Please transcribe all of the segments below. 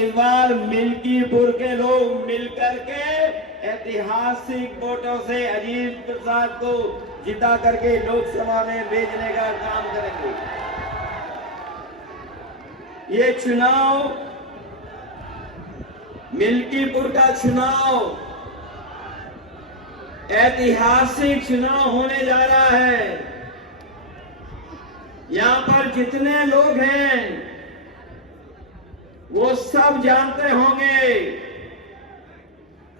इस बार मिल्कीपुर के लोग मिलकर के ऐतिहासिक वोटों से अजीत प्रसाद को जिता करके लोकसभा में भेजने का काम करेंगे। ये चुनाव, मिल्कीपुर का चुनाव ऐतिहासिक चुनाव होने जा रहा है। यहां पर जितने लोग हैं वो सब जानते होंगे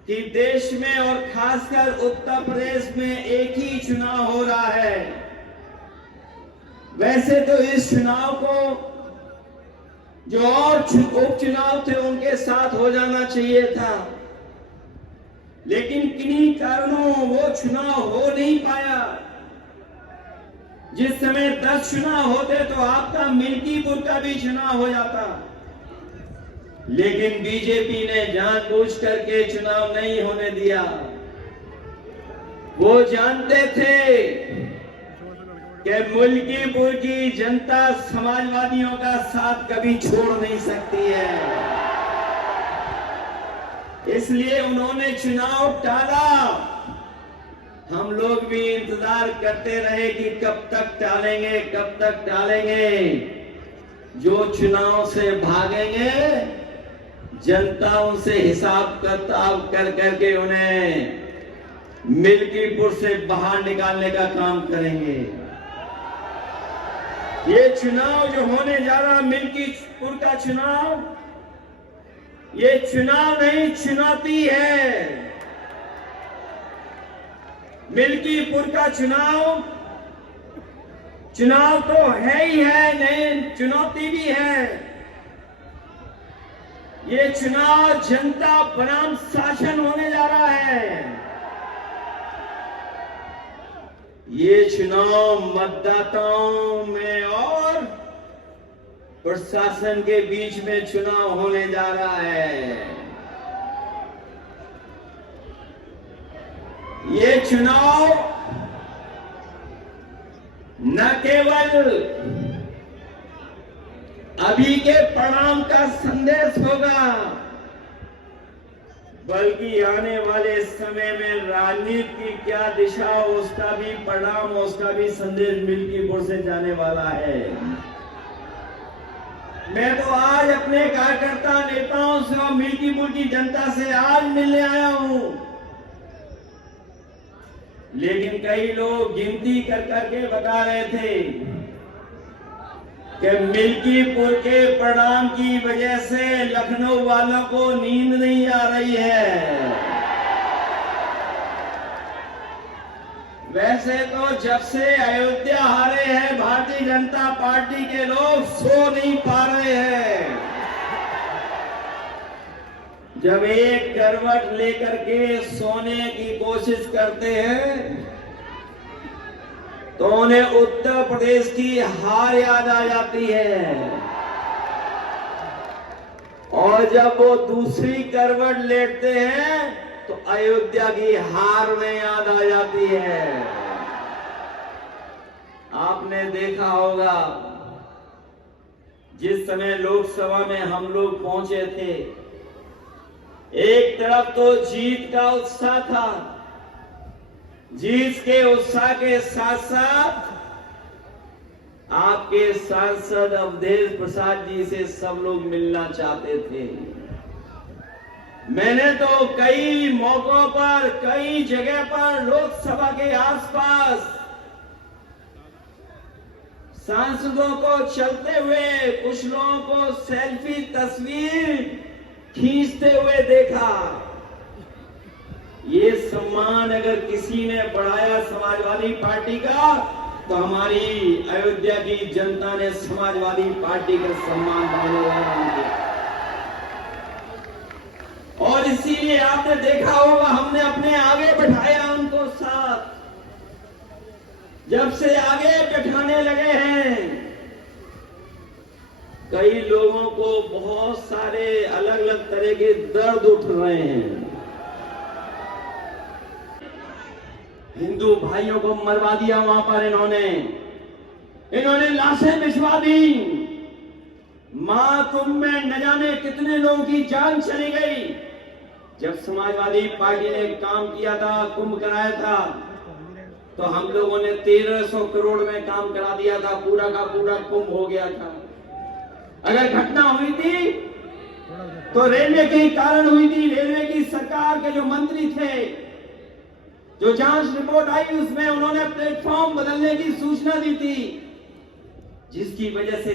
कि देश में और खासकर उत्तर प्रदेश में एक ही चुनाव हो रहा है। वैसे तो इस चुनाव को जो और उपचुनाव थे उनके साथ हो जाना चाहिए था, लेकिन किन्हीं कारणों वो चुनाव हो नहीं पाया। जिस समय 10 चुनाव होते तो आपका मिल्कीपुर का भी चुनाव हो जाता, लेकिन बीजेपी ने जानबूझ करके चुनाव नहीं होने दिया। वो जानते थे कि मिल्कीपुर की जनता समाजवादियों का साथ कभी छोड़ नहीं सकती है, इसलिए उन्होंने चुनाव टाला। हम लोग भी इंतजार करते रहे कि कब तक टालेंगे, कब तक टालेंगे। जो चुनाव से भागेंगे जनता उनसे हिसाब किताब कर करके उन्हें मिल्कीपुर से बाहर निकालने का काम करेंगे। ये चुनाव जो होने जा रहा मिल्कीपुर का चुनाव, ये चुनाव नहीं चुनौती है। मिल्कीपुर का चुनाव तो है ही है, नहीं चुनौती भी है। ये चुनाव जनता बनाम शासन होने जा रहा है। ये चुनाव मतदाताओं में और प्रशासन के बीच में चुनाव होने जा रहा है। ये चुनाव न केवल अभी के परिणाम का संदेश होगा, बल्कि आने वाले समय में राजनीति की क्या दिशा हो उसका भी परिणाम, उसका भी संदेश मिल्कीपुर से जाने वाला है। मैं तो आज अपने कार्यकर्ता नेताओं से और मिल्कीपुर की जनता से आज मिलने आया हूं, लेकिन कई लोग गिनती कर करके बता रहे थे कि मिल्कीपुर के परिणाम की वजह से लखनऊ वालों को नींद नहीं आ रही है। वैसे तो जब से अयोध्या हारे हैं भारतीय जनता पार्टी के लोग सो नहीं पा रहे हैं। जब एक करवट लेकर के सोने की कोशिश करते हैं तो उन्हें उत्तर प्रदेश की हार याद आ जाती है, और जब वो दूसरी करवट लेटते हैं तो अयोध्या की हार में याद आ जाती है। आपने देखा होगा जिस समय लोकसभा में हम लोग पहुंचे थे, एक तरफ तो जीत का उत्साह था, जीत के उत्साह के साथ साथ आपके सांसद अवधेश प्रसाद जी से सब लोग मिलना चाहते थे। मैंने तो कई मौकों पर, कई जगह पर लोकसभा के आसपास सांसदों को चलते हुए, कुछ लोगों को सेल्फी तस्वीर खींचते हुए देखा। ये सम्मान अगर किसी ने बढ़ाया समाजवादी पार्टी का, तो हमारी अयोध्या की जनता ने समाजवादी पार्टी का सम्मान बढ़ाया। और इसीलिए आपने देखा होगा हमने अपने आगे बैठाया उनको साथ। जब से आगे बैठाने लगे हैं, कई लोगों को बहुत सारे अलग अलग तरह के दर्द उठ रहे हैं। हिंदू भाइयों को मरवा दिया वहां पर इन्होंने लाशें भिजवा दी। महाकुंभ में न जाने कितने लोगों की जान चली गई। जब समाजवादी पार्टी ने काम किया था, कुंभ कराया था, तो हम लोगों ने 1300 करोड़ में काम करा दिया था, पूरा का पूरा कुंभ हो गया था। अगर घटना हुई थी तो रेलवे के ही कारण हुई थी। रेलवे की सरकार के जो मंत्री थे, जो जांच रिपोर्ट आई उसमें उन्होंने प्लेटफॉर्म बदलने की सूचना दी थी, जिसकी वजह से